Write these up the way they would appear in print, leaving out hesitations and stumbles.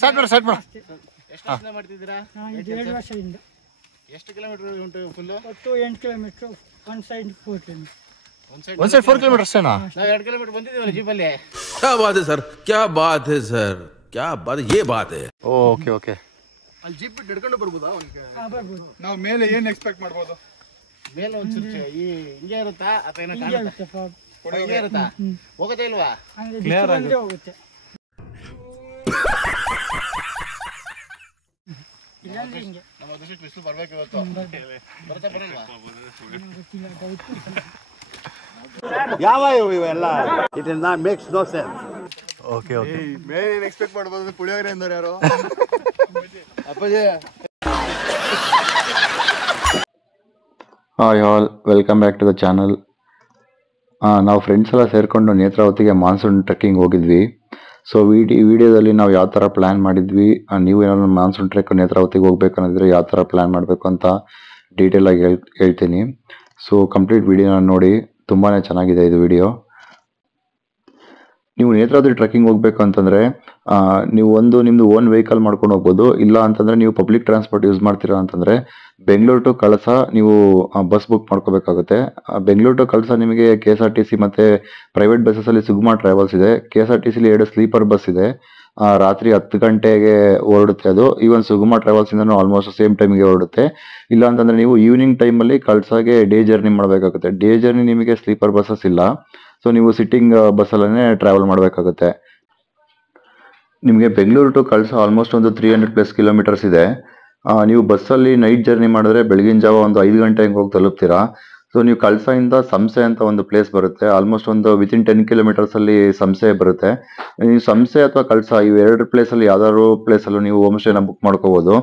Start ಮಾಡು start ಮಾಡು. ಎಷ್ಟು ವರ್ಷ ಮಾಡ್ತಿದ್ದೀರಾ? 2 ವರ್ಷದಿಂದ. ಎಷ್ಟು ಕಿಲೋಮೀಟರ್ ಉಂಟು full? 8 kilometre, one side 4 kilometre. ಒಂದ್ ಸೈಡ್ 4 ಕಿಲೋಮೀಟರ್ ಅಷ್ಟೇನಾ? ನಾವು 2 ಕಿಲೋಮೀಟರ್ ಬಂದಿದ್ದೀವಲ್ಲ ಜೀಪಲ್ಲಿ. क्या बात है सर, क्या बात है सर, क्या बात है, ये बात है. Okay okay. ಅಲ್ಲಿ ಜೀಪ್ ಹಿಡ್ಕೊಂಡು ಬರ್ಬೋದಾ? ಬರ್ಬೋದು. ನಾವು ಮೇಲೆ ಏನ್ ಎಕ್ಸ್ಪೆಕ್ಟ್ ಮಾಡ್ಬೋದು? ಮೇಲೆ ಒಂಚೂರು ಈ ಹಿಂಗೆ ಇರುತ್ತಾ ಅಥವಾ ಏನೋ ಹಿಂಗೆ ಕಾಣುತ್ತಾ? ಆಗುತ್ತೆ ಫಾಗ್. ಹಿಂಗೆ ಇರುತ್ತಾ? ಹೋಗುತ್ತೆ ಇಲ್ವಾ? ಹಂಗೆ ಬಿಚ್ಕೊಂಡೇ ಹೋಗುತ್ತೆ. ಇಲ್ಲಾಂದ್ರೆ ಹಿಂಗೆ. ನಮ್ಮ ಅದೃಷ್ಟ ಬಿಸಿಲು ಬರ್ಬೇಕು ಇವತ್ತು. ಬರುತ್ತಾ ಬರಲ್ವಾ? ಗೊತ್ತಿಲ್ಲ, ಡೌಟ್. ಯಾವ ಇವೆಲ್ಲ it is not makes no sense. Okay okay. ಮೇಲೆ ಏನ್ ಎಕ್ಸ್ಪೆಕ್ಟ್ ಮಾಡ್ಬೋದು? ಪುಳಿಯೋಗರೆ ಅಂದವ್ರು ಯಾರು? ಅಪ್ಪಾಜಿ. Hi all, welcome back to the channel. ನಾವು ಫ್ರೆಂಡ್ಸ್ ಎಲ್ಲ ಸೇರಿಕೊಂಡು ನೇತ್ರಾವತಿಗೆ ಮಾನ್ಸೂನ್ ಟ್ರೆಕ್ಕಿಂಗ್ ಹೋಗಿದ್ವಿ. ಸೊ ಈ ವಿಡಿಯೋದಲ್ಲಿ ನಾವು ಯಾವ ಥರ ಪ್ಲ್ಯಾನ್ ಮಾಡಿದ್ವಿ, ನೀವು ಏನಾದ್ರು ಮಾನ್ಸೂನ್ ಟ್ರೆಕ್ ನೇತ್ರಾವತಿಗೆ ಹೋಗ್ಬೇಕು ಅನ್ನೋದಿದ್ರೆ ಯಾವ ಥರ ಪ್ಲ್ಯಾನ್ ಮಾಡಬೇಕು ಅಂತ ಡೀಟೇಲಾಗಿ ಹೇಳ್ತೀನಿ. ಸೊ ಕಂಪ್ಲೀಟ್ ವಿಡಿಯೋನ ನೋಡಿ, ತುಂಬಾ ಚೆನ್ನಾಗಿದೆ ಇದು ವಿಡಿಯೋ. ನೀವು ನೇತ್ರಾವತಿ ಟ್ರೆಕ್ಕಿಂಗ್ ಹೋಗ್ಬೇಕು ಅಂತಂದರೆ ನೀವು ನಿಮ್ಮದು ಓನ್ ವೆಹಿಕಲ್ ಮಾಡ್ಕೊಂಡು ಹೋಗ್ಬೋದು. ಇಲ್ಲ ಅಂತಂದರೆ ನೀವು ಪಬ್ಲಿಕ್ ಟ್ರಾನ್ಸ್ಪೋರ್ಟ್ ಯೂಸ್ ಮಾಡ್ತೀರಾ ಅಂತಂದರೆ ಬೆಂಗಳೂರು ಟು ಕಳಸ ನೀವು ಬಸ್ ಬುಕ್ ಮಾಡ್ಕೋಬೇಕಾಗುತ್ತೆ. ಬೆಂಗಳೂರು ಟು ಕಳಸ ನಿಮಗೆ KSRTC ಮತ್ತು ಪ್ರೈವೇಟ್ ಬಸ್ಸಲ್ಲಿ ಸುಗಮ ಟ್ರಾವೆಲ್ಸ್ ಇದೆ. KSRTCಲಿ 2 ಸ್ಲೀಪರ್ ಬಸ್ ಇದೆ. ರಾತ್ರಿ 10 ಗಂಟೆಗೆ ಹೊರಡುತ್ತೆ ಅದು. ಈವನ್ ಸುಗಮ ಟ್ರಾವೆಲ್ಸಿಂದನೂ ಆಲ್ಮೋಸ್ಟ್ ಸೇಮ್ ಟೈಮಿಗೆ ಹೊರಡುತ್ತೆ. ಇಲ್ಲ ಅಂತಂದರೆ ನೀವು ಈವ್ನಿಂಗ್ ಟೈಮಲ್ಲಿ ಕಳಸಾಗೆ ಡೇ ಜರ್ನಿ ಮಾಡಬೇಕಾಗುತ್ತೆ. ಡೇ ಜರ್ನಿ ನಿಮಗೆ ಸ್ಲೀಪರ್ ಬಸ್ಸಸ್ ಇಲ್ಲ. ಸೊ ನೀವು ಸಿಟ್ಟಿಂಗ್ ಬಸ್ಸಲ್ಲೇ ಟ್ರಾವೆಲ್ ಮಾಡಬೇಕಾಗುತ್ತೆ. ನಿಮಗೆ ಬೆಂಗಳೂರು ಟು ಕಳಸ ಆಲ್ಮೋಸ್ಟ್ ಒಂದು 300+ ಕಿಲೋಮೀಟರ್ಸ್ ಇದೆ. ನೀವು ಬಸ್ಸಲ್ಲಿ ನೈಟ್ ಜರ್ನಿ ಮಾಡಿದ್ರೆ ಬೆಳಗಿನ ಜಾವ ಒಂದು 5 ಗಂಟೆಗೆ ಹೋಗಿ ತಲುಪ್ತೀರಾ. ಸೊ ನೀವು ಕಳಸದಿಂದ ಸಂಸೆ ಅಂತ ಒಂದು ಪ್ಲೇಸ್ ಬರುತ್ತೆ. ಆಲ್ಮೋಸ್ಟ್ ಒಂದು ವಿತಿನ್ 10 ಕಿಲೋಮೀಟರ್ಸಲ್ಲಿ ಸಂಸೆ ಬರುತ್ತೆ. ನೀವು ಸಂಸೆ ಅಥವಾ ಕಳಸ ಇವು 2 ಪ್ಲೇಸಲ್ಲಿ ಯಾವ್ದಾದ್ರು ಪ್ಲೇಸಲ್ಲೂ ನೀವು ಹೋಮ್ ಸ್ಟೇನ ಬುಕ್ ಮಾಡ್ಕೋಬೋದು.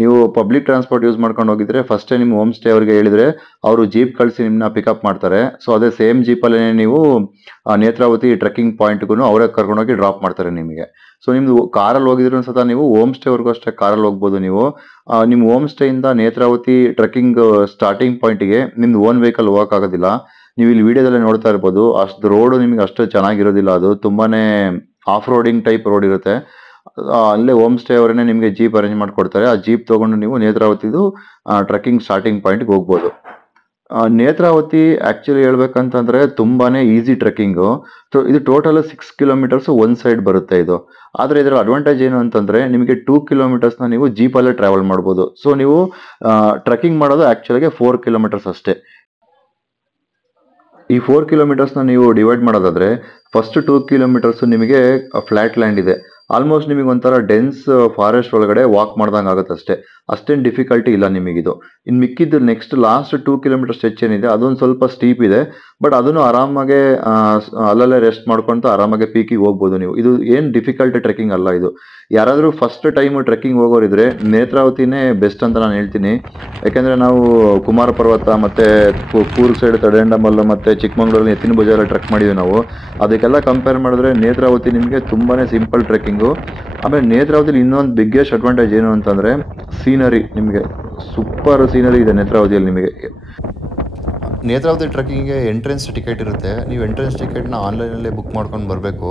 ನೀವು ಪಬ್ಲಿಕ್ ಟ್ರಾನ್ಸ್ಪೋರ್ಟ್ ಯೂಸ್ ಮಾಡ್ಕೊಂಡು ಹೋಗಿದ್ರೆ ಫಸ್ಟೇ ನಿಮ್ಮ ಹೋಮ್ ಸ್ಟೇ ಅವರಿಗೆ ಹೇಳಿದ್ರೆ ಅವರು ಜೀಪ್ ಕಳಿಸಿ ನಿಮ್ಮನ್ನ ಪಿಕಪ್ ಮಾಡ್ತಾರೆ. ಸೊ ಅದೇ ಸೇಮ್ ಜೀಪಲ್ಲೇ ನೀವು ನೇತ್ರಾವತಿ ಟ್ರೆಕ್ಕಿಂಗ್ ಪಾಯಿಂಟ್ಗೂ ಅವರೇ ಕರ್ಕೊಂಡೋಗಿ ಡ್ರಾಪ್ ಮಾಡ್ತಾರೆ ನಿಮಗೆ. ಸೊ ನಿಮ್ದು ಕಾರಲ್ಲಿ ಹೋಗಿದ್ರು ಸತ ನೀವು ಹೋಮ್ ಸ್ಟೇವರೆಗೂ ಅಷ್ಟೇ ಕಾರಲ್ಲಿ ಹೋಗ್ಬೋದು. ನೀವು ನಿಮ್ಮ ಹೋಮ್ ಸ್ಟೇಯಿಂದ ನೇತ್ರಾವತಿ ಟ್ರೆಕ್ಕಿಂಗ್ ಸ್ಟಾರ್ಟಿಂಗ್ ಪಾಯಿಂಟಿಗೆ ನಿಮ್ದು ಓನ್ ವೆಹಿಕಲ್ ಹೋಗೋಕ್ಕಾಗೋದಿಲ್ಲ. ನೀವು ಇಲ್ಲಿ ವಿಡಿಯೋದಲ್ಲೇ ನೋಡ್ತಾ ಇರ್ಬೋದು, ಅಷ್ಟು ರೋಡು ನಿಮಗೆ ಅಷ್ಟು ಚೆನ್ನಾಗಿರೋದಿಲ್ಲ. ಅದು ತುಂಬಾನೇ ಆಫ್ ರೋಡಿಂಗ್ ಟೈಪ್ ರೋಡ್ ಇರುತ್ತೆ. ಅಲ್ಲೇ ಹೋಮ್ ಸ್ಟೇ ಅವರೇ ನಿಮಗೆ ಜೀಪ್ ಅರೇಂಜ್ ಮಾಡಿಕೊಡ್ತಾರೆ. ಆ ಜೀಪ್ ತೊಗೊಂಡು ನೀವು ನೇತ್ರಾವತಿದು ಟ್ರೆಕ್ಕಿಂಗ್ ಸ್ಟಾರ್ಟಿಂಗ್ ಪಾಯಿಂಟ್ಗೆ ಹೋಗ್ಬೋದು. ನೇತ್ರಾವತಿ ಆ್ಯಕ್ಚುಲಿ ಹೇಳ್ಬೇಕಂತಂದರೆ ತುಂಬಾ ಈಸಿ ಟ್ರೆಕ್ಕಿಂಗು. ಇದು ಟೋಟಲ್ 6 ಕಿಲೋಮೀಟರ್ಸ್ ಒಂದು ಸೈಡ್ ಬರುತ್ತೆ ಇದು. ಆದರೆ ಇದರ ಅಡ್ವಾಂಟೇಜ್ ಏನು ಅಂತಂದರೆ ನಿಮಗೆ 2 ಕಿಲೋಮೀಟರ್ಸ್ನ ನೀವು ಜೀಪಲ್ಲೇ ಟ್ರಾವೆಲ್ ಮಾಡ್ಬೋದು. ಸೊ ನೀವು ಟ್ರೆಕ್ಕಿಂಗ್ ಮಾಡೋದು ಆ್ಯಕ್ಚುಲಿಗೆ 4 ಕಿಲೋಮೀಟರ್ಸ್ ಅಷ್ಟೇ. ಈ 4 ಕಿಲೋಮೀಟರ್ಸ್ನ ನೀವು ಡಿವೈಡ್ ಮಾಡೋದಾದರೆ ಫಸ್ಟ್ 2 ಕಿಲೋಮೀಟರ್ಸ್ ನಿಮಗೆ ಫ್ಲ್ಯಾಟ್ ಲ್ಯಾಂಡ್ ಇದೆ. ಆಲ್ಮೋಸ್ಟ್ ನಿಮಗೆ ಒಂಥರ ಡೆನ್ಸ್ ಫಾರೆಸ್ಟ್ ಒಳಗಡೆ ವಾಕ್ ಮಾಡ್ದಂಗೆ ಆಗುತ್ತೆ ಅಷ್ಟೇ. ಅಷ್ಟೇನು ಡಿಫಿಕಲ್ಟಿ ಇಲ್ಲ ನಿಮಗಿದು. ಇನ್ನು ಮಿಕ್ಕಿದ್ದು ನೆಕ್ಸ್ಟ್ ಲಾಸ್ಟ್ 2 ಕಿಲೋಮೀಟರ್ ಸ್ಟ್ರೆಚ್ ಏನಿದೆ ಅದೊಂದು ಸ್ವಲ್ಪ ಸ್ಟೀಪ್ ಇದೆ. ಬಟ್ ಅದನ್ನು ಆರಾಮಾಗೆ ಅಲ್ಲಲ್ಲೇ ರೆಸ್ಟ್ ಮಾಡ್ಕೊತ ಆರಾಮಾಗೆ ಪೀಕಿಗೆ ಹೋಗ್ಬೋದು ನೀವು. ಇದು ಏನು ಡಿಫಿಕಲ್ಟ್ ಟ್ರೆಕ್ಕಿಂಗ್ ಅಲ್ಲ ಇದು. ಯಾರಾದರೂ ಫಸ್ಟ್ ಟೈಮ್ ಟ್ರೆಕ್ಕಿಂಗ್ ಹೋಗೋರಿದ್ರೆ ನೇತ್ರಾವತಿನೇ ಬೆಸ್ಟ್ ಅಂತ ನಾನು ಹೇಳ್ತೀನಿ. ಯಾಕೆಂದರೆ ನಾವು ಕುಮಾರ ಪರ್ವತ ಮತ್ತು ಕೂರ್ಗ್ ಸೈಡ್ ತಡೆಂಡಮಲ್ಲು ಮತ್ತು ಚಿಕ್ಕಮಂಗ್ಳೂರಲ್ಲಿ ಎತ್ತಿನ ಭುಜ ಟ್ರೆಕ್ ಮಾಡಿದ್ವಿ ನಾವು. ಅದಕ್ಕೆಲ್ಲ ಕಂಪೇರ್ ಮಾಡಿದ್ರೆ ನೇತ್ರಾವತಿ ನಿಮಗೆ ತುಂಬಾ ಸಿಂಪಲ್ ಟ್ರೆಕ್ಕಿಂಗು. ಆಮೇಲೆ ನೇತ್ರಾವತಿಲಿ ಇನ್ನೊಂದು ಬಿಗ್ಗೆಸ್ಟ್ ಅಡ್ವಾಂಟೇಜ್ ಏನು ಅಂತಂದರೆ ಸೀನರಿ. ನಿಮಗೆ ಸೂಪರ್ ಸೀನರಿ ಇದೆ ನೇತ್ರಾವತಿಯಲ್ಲಿ. ನಿಮಗೆ ನೇತ್ರಾವತಿ ಟ್ರೆಕ್ಕಿಂಗಿಗೆ ಎಂಟ್ರೆನ್ಸ್ ಟಿಕೆಟ್ ಇರುತ್ತೆ. ನೀವು ಎಂಟ್ರೆನ್ಸ್ ಟಿಕೆಟ್ನ ಆನ್ಲೈನಲ್ಲೇ ಬುಕ್ ಮಾಡ್ಕೊಂಡು ಬರಬೇಕು.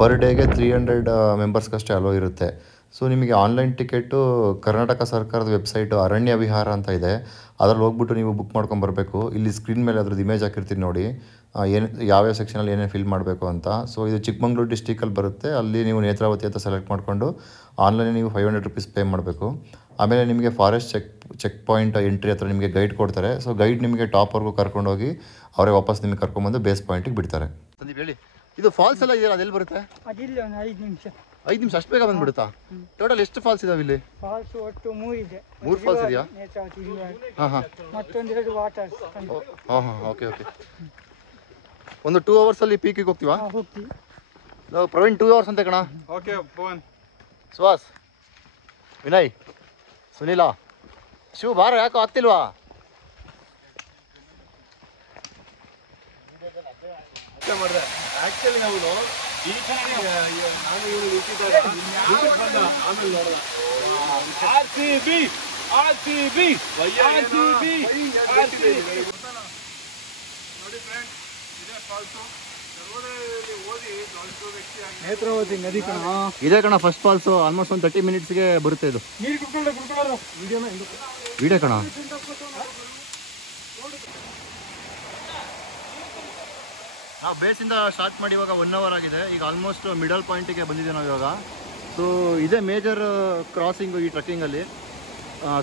ಪರ್ ಡೇಗೆ 300 ಮೆಂಬರ್ಸ್ಗಷ್ಟೇ ಅಲೋ ಇರುತ್ತೆ. ಸೊ ನಿಮಗೆ ಆನ್ಲೈನ್ ಟಿಕೆಟು ಕರ್ನಾಟಕ ಸರ್ಕಾರದ ವೆಬ್ಸೈಟು ಅರಣ್ಯ ವಿಹಾರ ಅಂತ ಇದೆ, ಅದರಲ್ಲಿ ಹೋಗ್ಬಿಟ್ಟು ನೀವು ಬುಕ್ ಮಾಡ್ಕೊಂಡು ಬರಬೇಕು. ಇಲ್ಲಿ ಸ್ಕ್ರೀನ್ ಮೇಲೆ ಅದ್ರದ್ದು ಇಮೇಜ್ ಹಾಕಿರ್ತೀನಿ ನೋಡಿ, ಯಾವ್ಯಾವ ಸೆಕ್ಷನಲ್ಲಿ ಏನೇನು ಫಿಲ್ ಮಾಡಬೇಕು ಅಂತ. ಸೊ ಇದು ಚಿಕ್ಕಮಂಗ್ಳೂರು ಡಿಸ್ಟಿಕಲ್ಲಿ ಬರುತ್ತೆ. ಅಲ್ಲಿ ನೀವು ನೇತ್ರಾವತಿ ಅಂತ ಸೆಲೆಕ್ಟ್ ಮಾಡಿಕೊಂಡು ಆನ್ಲೈನ್ ನೀವು 500 ರೂಪೀಸ್ ಪೇ ಮಾಡಬೇಕು. ಆಮೇಲೆ ನಿಮಗೆ ಫಾರೆಸ್ಟ್ ಚೆಕ್ ಪಾಯಿಂಟ್ ಎಂಟ್ರಿ ಹತ್ರ ನಿಮಗೆ ಗೈಡ್ ಕೊಡ್ತಾರೆ. ಸೊ ಗೈಡ್ ನಿಮಗೆ ಟಾಪ್ವರೆಗೂ ಕರ್ಕೊಂಡೋಗಿ ಅವರೇ ವಾಪಸ್ ನಿಮಗೆ ಕರ್ಕೊಂಡ್ಬಂದು ಬೇಸ್ ಪಾಯಿಂಟಿಗೆ ಬಿಡ್ತಾರೆ. ಸಂದೀಪ್ ಹೇಳಿ, ಇದು ಫಾಲ್ಸ್ ಎಲ್ಲ ಇದೆಯಲ್ಲ ಅದೆಲ್ಲಿ ಬರುತ್ತೆ? ಅದಿಲ್ಲ, ಒಂದು 5 ನಿಮಿಷ. 5 ನಿಮಿಷ ಅಷ್ಟು ಬೇಗ ಬಂದ್ಬಿಡುತ್ತಾ? ಟೋಟಲ್ ಎಷ್ಟು ಫಾಲ್ಸ್ ಇದಾವೆ ಇಲ್ಲಿ? ಫಾಲ್ಸ್ ಒಟ್ಟು 3 ಇದೆ. 3 ಫಾಲ್ಸ್ ಇದೆಯಾ? ನೇತ್ರಾವತಿ river. ಹಾಂ ಮತ್ತೊಂದು 2 ವಾಟರ್ಸ್. ಹಾಂ ಓಕೆ. ಒಂದು 2 ಅವರ್ಸಲ್ಲಿ ಪೀಕಿಗೆ ಹೋಗ್ತೀವಾ? ಹೋಗ್ತೀವಿ. ನಾವು ಪ್ರವೀಣ್ 2 ಅವರ್ಸ್ ಅಂತ ಕಣ. ಓಕೆ ಪವನ್, ಸುಹಾಸ್, ವಿನಯ್, ಸುನೀಲ, ಶಿವ ಬಾರ, ಯಾಕೋ ಆಗ್ತಿಲ್ವಾ? ಮಾಡಿದೆ ಆಕ್ಚುಲಿ ನಾವು ನೋಡಿ ಫ್ರೆಂಡ್ಸ್, ಇದೇ ಫಾಲ್ಸು. ನೇತ್ರಾವತಿ ನದಿ ಕಣ. ಇದೇ ಕಣ ಫಸ್ಟ್ ಫಾಲ್ಸು. ಆಲ್ಮೋಸ್ಟ್ ಒಂದು 30 ಮಿನಿಟ್ಸ್ಗೆ ಬರುತ್ತೆ ಇದು. ನೀರು ಕುಡ್ಕೊಳ್ಳೋರು ವಿಡಿಯೋ ಕಣ. ನಾವು ಬೇಸಿಂದ ಸ್ಟಾರ್ಟ್ ಮಾಡಿ ಇವಾಗ 1 ಅವರ್ ಆಗಿದೆ. ಈಗ ಆಲ್ಮೋಸ್ಟ್ ಮಿಡಲ್ ಪಾಯಿಂಟಿಗೆ ಬಂದಿದ್ದೀವಿ ನಾವು ಇವಾಗ. ಸೊ ಇದೇ ಮೇಜರ್ ಕ್ರಾಸಿಂಗು ಈ ಟ್ರೆಕ್ಕಿಂಗಲ್ಲಿ.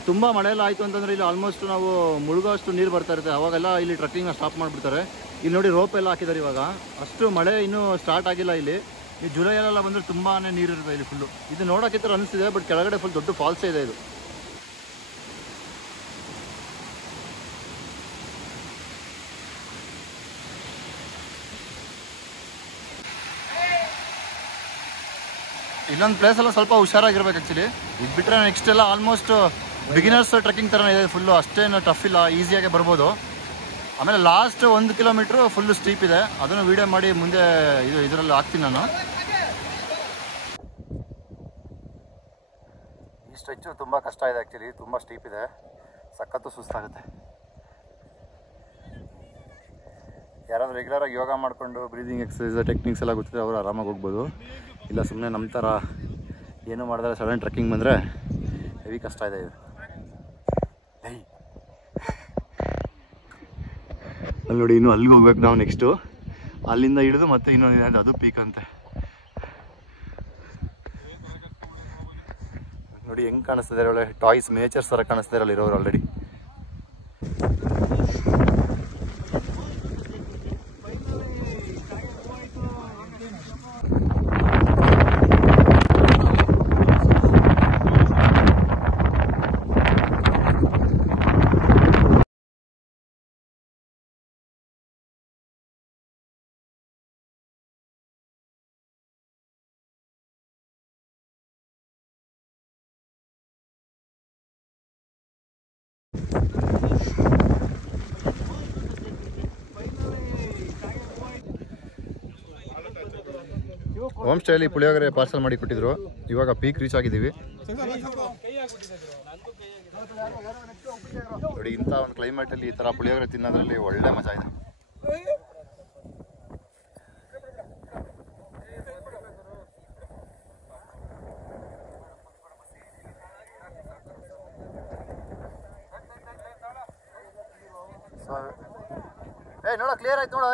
ತುಂಬ ಮಳೆಯೆಲ್ಲ ಆಯಿತು ಅಂತಂದರೆ ಇಲ್ಲಿ ಆಲ್ಮೋಸ್ಟ್ ನಾವು ಮುಳುಗೋಷ್ಟು ನೀರು ಬರ್ತಾ ಇರುತ್ತೆ. ಅವಾಗೆಲ್ಲ ಇಲ್ಲಿ ಟ್ರೆಕ್ಕಿಂಗ್ನ ಸ್ಟಾಪ್ ಮಾಡಿಬಿಡ್ತಾರೆ. ಇಲ್ಲಿ ನೋಡಿ ರೋಪ್ ಎಲ್ಲ ಹಾಕಿದ್ದಾರೆ ಇವಾಗ. ಅಷ್ಟು ಮಳೆ ಇನ್ನೂ ಸ್ಟಾರ್ಟ್ ಆಗಿಲ್ಲ ಇಲ್ಲಿ. ಈ ಜುಲೈಯಲ್ಲೆಲ್ಲ ಬಂದರೆ ತುಂಬಾ ನೀರು ಇರುತ್ತೆ ಇಲ್ಲಿ ಫುಲ್ಲು. ಇದು ನೋಡೋಕ್ಕೆ ಈ ಥರ ಅನಿಸ್ತಿದೆ, ಬಟ್ ಕೆಳಗಡೆ ಫುಲ್ ದೊಡ್ಡ ಫಾಲ್ಸೇ ಇದೆ ಇದು. ಇಲ್ಲೊಂದು ಪ್ಲೇಸ್ ಎಲ್ಲ ಸ್ವಲ್ಪ ಹುಷಾರಾಗಿರ್ಬೇಕು ಆ್ಯಕ್ಚುಲಿ. ಇದು ಬಿಟ್ಟರೆ ನೆಕ್ಸ್ಟ್ ಎಲ್ಲ ಆಲ್ಮೋಸ್ಟ್ ಬಿಗಿನರ್ಸ್ ಟ್ರೆಕ್ಕಿಂಗ್ ಥರನೇ ಇದೆ ಫುಲ್ಲು. ಅಷ್ಟೇನು ಟಫ್ ಇಲ್ಲ, ಈಸಿಯಾಗಿ ಬರ್ಬೋದು. ಆಮೇಲೆ ಲಾಸ್ಟ್ 1 ಕಿಲೋಮೀಟ್ರು ಫುಲ್ಲು ಸ್ಟೀಪ್ ಇದೆ. ಅದನ್ನು ವೀಡಿಯೋ ಮಾಡಿ ಮುಂದೆ ಇದರಲ್ಲಿ ಹಾಕ್ತೀನಿ ನಾನು. ಈ ಸ್ಟ್ರೆಚ್ಚು ತುಂಬ ಕಷ್ಟ ಇದೆ ಆ್ಯಕ್ಚುಲಿ, ತುಂಬ ಸ್ಟೀಪ್ ಇದೆ, ಸಖತ್ತು ಸುಸ್ತಾಗುತ್ತೆ. ಯಾರಾದರೂ ರೆಗ್ಯುಲರಾಗಿ ಯೋಗ ಮಾಡಿಕೊಂಡು ಬ್ರೀದಿಂಗ್ ಎಕ್ಸಸೈಸ್ ಟೆಕ್ನಿಕ್ಸ್ ಎಲ್ಲ ಗೊತ್ತಿದೆ ಅವರು ಆರಾಮಾಗಿ ಹೋಗ್ಬೋದು. ಇಲ್ಲ ಸುಮ್ಮನೆ ನಮ್ಮ ಥರ ಏನೂ ಮಾಡಿದ್ರೆ ಸಡನ್ ಟ್ರೆಕ್ಕಿಂಗ್ ಬಂದರೆ ಹೆವಿ ಕಷ್ಟ ಇದೆ ಇದು. ಅಲ್ಲಿ ನೋಡಿ, ಇನ್ನೂ ಅಲ್ಲಿಗೆ ಹೋಗ್ಬೇಕು ನಾವು ನೆಕ್ಸ್ಟು. ಅಲ್ಲಿಂದ ಹಿಡಿದು ಮತ್ತೆ ಇನ್ನೊಂದು ಅದು ಪೀಕ್ ಅಂತೆ. ನೋಡಿ ಹೆಂಗೆ ಕಾಣಿಸ್ತಿದ್ದಾರೆ, ಒಳ್ಳೆ ಟಾಯ್ಸ್ ಮಿನಿಯೇಚರ್ಸ್ ಥರ ಕಾಣಿಸ್ತಿದ್ದಾರೆ ಅಲ್ಲಿ ಇರೋರು ಆಲ್ರೆಡಿ. ಹೋಮ್ ಸ್ಟೇಯಲ್ಲಿ ಪುಳಿಯೋಗರೆ ಪಾರ್ಸಲ್ ಮಾಡಿ ಕೊಟ್ಟಿದ್ರು. ಇವಾಗ ಪೀಕ್ ರೀಚ್ ಆಗಿದ್ದೀವಿ. ನೋಡಿ, ಇಂಥ ಒಂದು ಕ್ಲೈಮೇಟಲ್ಲಿ ಈ ಥರ ಪುಳಿಯೋಗರೆ ತಿನ್ನೋದ್ರಲ್ಲಿ ಒಳ್ಳೆ ಮಜಾ ಇದೆ. ನೋಡ ಕ್ಲಿಯರ್ ಆಯ್ತು ನೋಡ.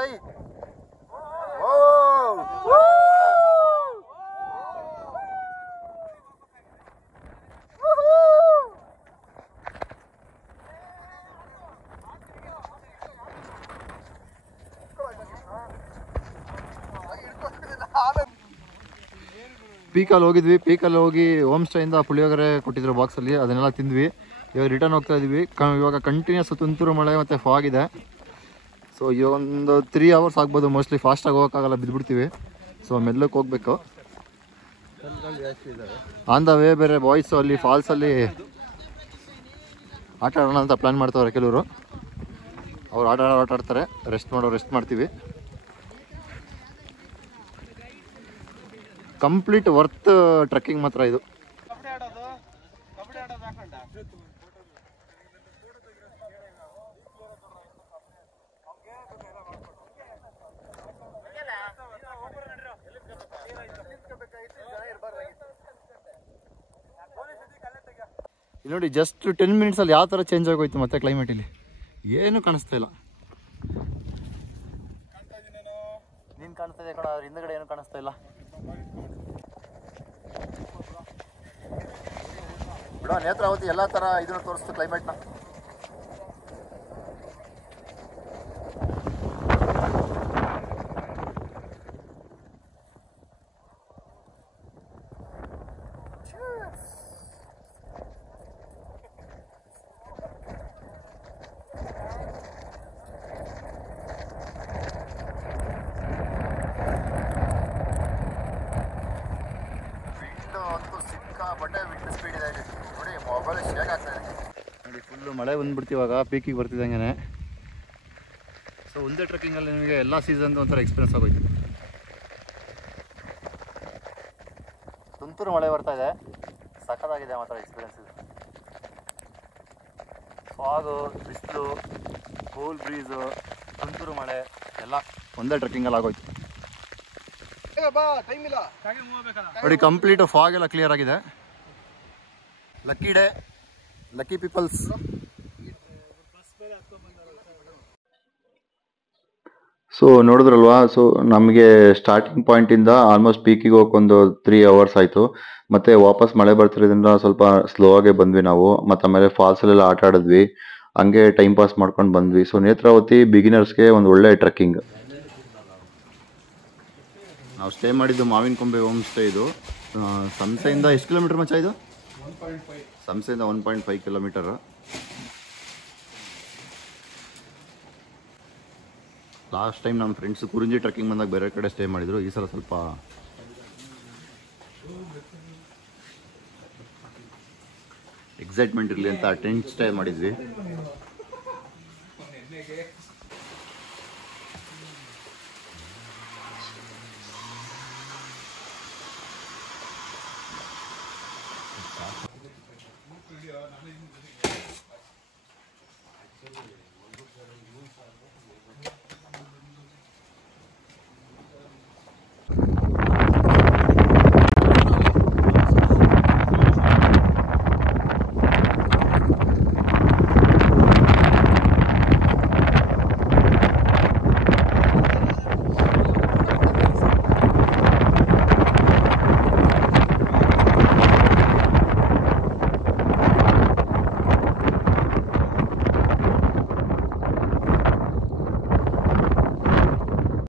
ಪೀಕಲ್ಲಿ ಹೋಗಿದ್ವಿ. ಪೀಕಲ್ಲಿ ಹೋಗಿ ಹೋಮ್ ಸ್ಟೇಯಿಂದ ಪುಳಿಯೋಗರೆ ಕೊಟ್ಟಿದ್ರು ಬಾಕ್ಸಲ್ಲಿ, ಅದನ್ನೆಲ್ಲ ತಿಂದ್ವಿ. ಇವಾಗ ರಿಟರ್ನ್ ಹೋಗ್ತಾ ಇದ್ವಿ. ಇವಾಗ ಕಂಟಿನ್ಯೂಸ್ ತುಂತುರು ಮಳೆ ಮತ್ತು ಫಾಗ್ ಇದೆ. ಸೊ ಇವಾಗ ಒಂದು 3 ಅವರ್ಸ್ ಆಗ್ಬೋದು ಮೋಸ್ಟ್ಲಿ. ಫಾಸ್ಟಾಗಿ ಹೋಗೋಕ್ಕಾಗಲ್ಲ, ಬಿದ್ದುಬಿಡ್ತೀವಿ. ಸೊ ಮೆಲ್ಲಕ್ಕೆ ಹೋಗ್ಬೇಕು. ಆನ್ ದ ವೇ ಬೇರೆ ಬಾಯ್ಸು ಅಲ್ಲಿ ಫಾಲ್ಸಲ್ಲಿ ಆಟ ಆಡೋಣ ಅಂತ ಪ್ಲ್ಯಾನ್ ಮಾಡ್ತಾವ್ರೆ ಕೆಲವರು. ಅವ್ರು ಆಟ ಆಡ್ತಾರೆ, ರೆಸ್ಟ್ ಮಾಡ್ತೀವಿ. ಕಂಪ್ಲೀಟ್ ವರ್ತ್ ಟ್ರೆಕ್ಕಿಂಗ್ ಮಾತ್ರ ಇದು. ಇಲ್ಲಿ ನೋಡಿ, ಜಸ್ಟ್ 10 ಮಿನಿಟ್ಸಲ್ಲಿ ಯಾವ ಥರ ಚೇಂಜ್ ಆಗೋಯ್ತು ಮತ್ತೆ ಕ್ಲೈಮೇಟ್. ಇಲ್ಲಿ ಏನು ಕಾಣಿಸ್ತಾ ಇಲ್ಲ. ನೀನು ಕಾಣಿಸ್ತಾ ಇದೆ ಕಣ, ಅದ್ರ ಹಿಂದ್ಗಡೆ ಏನು ಕಾಣಿಸ್ತಾ ಇಲ್ಲ. ಬಿಡ, ನೇತ್ರಾವತಿ ಎಲ್ಲ ಥರ ಇದನ್ನು ತೋರಿಸ್ತು ಕ್ಲೈಮೇಟ್ನ. ಫುಲ್ಲು ಮಳೆ ಬಂದ್ಬಿಡ್ತು ಇವಾಗ, ಪೀಕಿಗೆ ಬರ್ತಿದ್ದಂಗೆ. ಸೊ ಒಂದೇ ಟ್ರೆಕ್ಕಿಂಗಲ್ಲಿ ನಿಮಗೆ ಎಲ್ಲ ಸೀಸನ್ದು ಒಂಥರ ಎಕ್ಸ್ಪೀರಿಯನ್ಸ್ ಆಗೋಯ್ತು. ತುಂತುರು ಮಳೆ ಬರ್ತಾ ಇದೆ, ಸಖತ್ತಾಗಿದೆ ಮಾತ್ರ ಎಕ್ಸ್ಪೀರಿಯನ್ಸ್ ಇದು. ಫಾಗು, ಬಿಸಿಲು, ಕೂಲ್ ಬ್ರೀಸು, ತುಂತುರು ಮಳೆ ಎಲ್ಲ ಒಂದೇ ಟ್ರೆಕ್ಕಿಂಗಲ್ಲಿ ಆಗೋಯ್ತು. ನೋಡಿ ಕಂಪ್ಲೀಟ್ ಫಾಗ್ ಎಲ್ಲ ಕ್ಲಿಯರ್ ಆಗಿದೆ. Lucky day, lucky peoples. So ನೋಡಿದ್ರಲ್ವಾ, ಸೊ ನಮಗೆ ಸ್ಟಾರ್ಟಿಂಗ್ ಪಾಯಿಂಟಿಂದ ಆಲ್ಮೋಸ್ಟ್ ಪೀಕಿಗೆ ಹೋಗೋಕ್ಕೊಂದು 3 hours ಆಯಿತು. ಮತ್ತು ವಾಪಸ್ ಮಳೆ ಬರ್ತಿರೋದ್ರಿಂದ ಸ್ವಲ್ಪ ಸ್ಲೋ ಆಗೇ ಬಂದ್ವಿ ನಾವು. ಮತ್ತು ಆಮೇಲೆ ಫಾಲ್ಸಲ್ಲೆಲ್ಲ ಆಟ ಆಡಿದ್ವಿ, ಹಂಗೆ ಟೈಮ್ ಪಾಸ್ ಮಾಡ್ಕೊಂಡು ಬಂದ್ವಿ. ಸೊ ನೇತ್ರಾವತಿ ಬಿಗಿನರ್ಸ್ಗೆ ಒಂದು ಒಳ್ಳೆ ಟ್ರೆಕ್ಕಿಂಗ್. ನಾವು ಸ್ಟೇ ಮಾಡಿದ್ದು ಮಾವಿನ ಕೊಂಬೆ ಹೋಮ್ ಸ್ಟೇ. ಇದು ಸಂಸೆಯಿಂದ ಎಷ್ಟು ಕಿಲೋಮೀಟರ್ ಮಚ್ಚ ಇದು? ಸಂಸೆಯಿಂದ 1.5 ಕಿಲೋಮೀಟರ್. ಲಾಸ್ಟ್ ಟೈಮ್ ನಮ್ಮ ಫ್ರೆಂಡ್ಸ್ ಕುರಿಂಜಿ ಟ್ರೆಕ್ಕಿಂಗ್ ಬಂದಾಗ ಬೇರೆ ಕಡೆ ಸ್ಟೇ ಮಾಡಿದ್ರು. ಈ ಸಲ ಸ್ವಲ್ಪ ಎಕ್ಸೈಟ್ಮೆಂಟ್ ಇರಲಿ ಅಂತ ಟೆಂಟ್ ಸ್ಟೇ ಮಾಡಿದ್ವಿ.